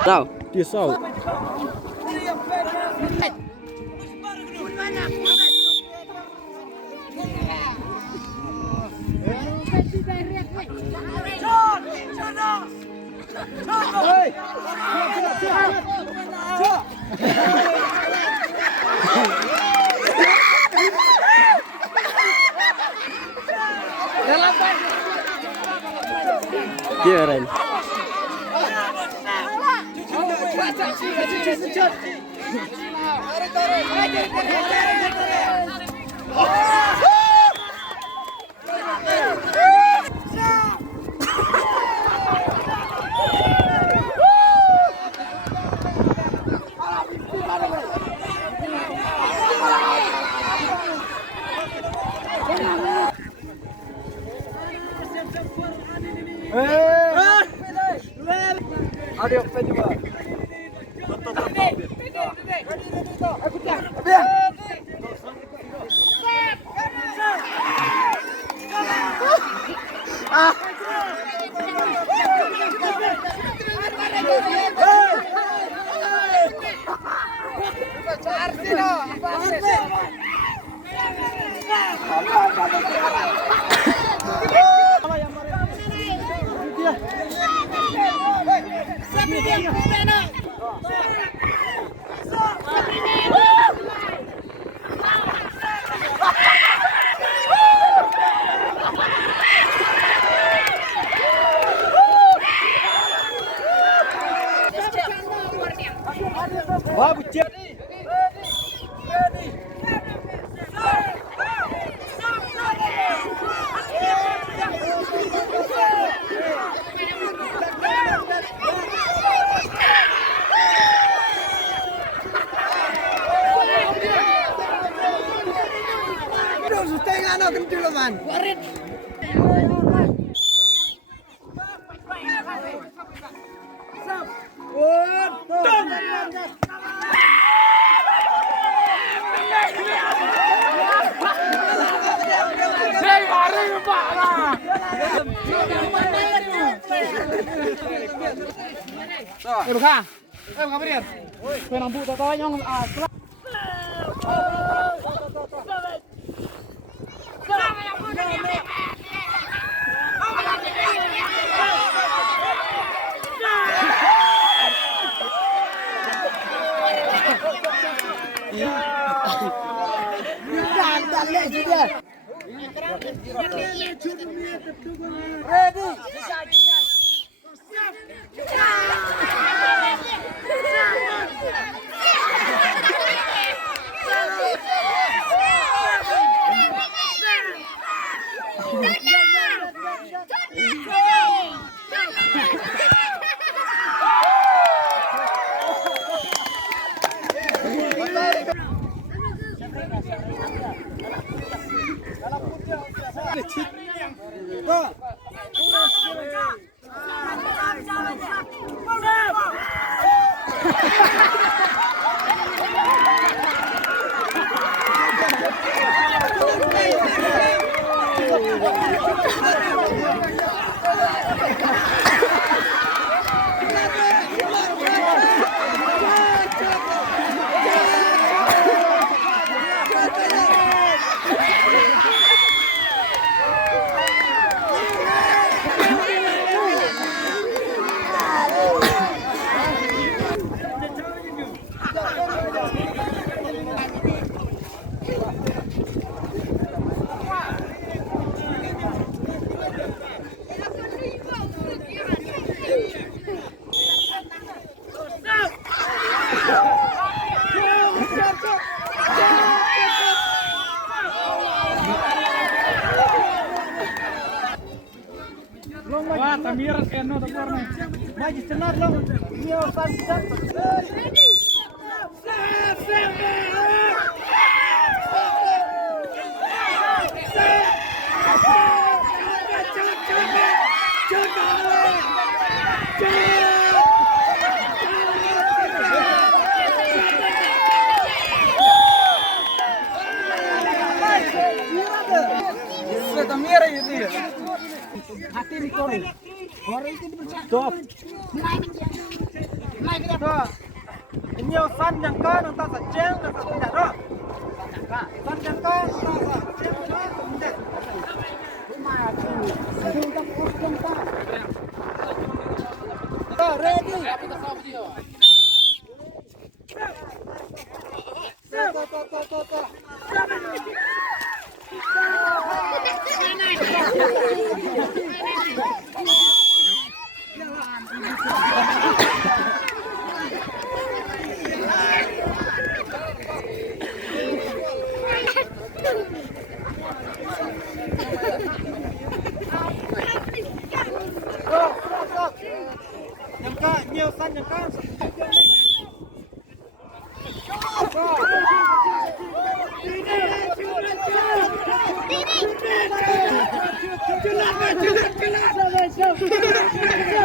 Sao? Dia sao? Dia Ren. Adio, pede bola. Wah, bucet. Buka. Buka berian. Penampu tatawa nyong. Wah, tamiran eno taporna. Maju cenar long. Nyo pantat. Tamira itu ya. Hati di kore. Kore itu dipercaya. Stop. Mulai đó nhiều săn chẳng có nó ta sẽ chém nó sẽ không đó săn chẳng có nó ta sẽ chém nó không đẹp mà từ trong cuộc chúng ta đó ready Nhầm ca, nhiều săn nhầm ca. Chưa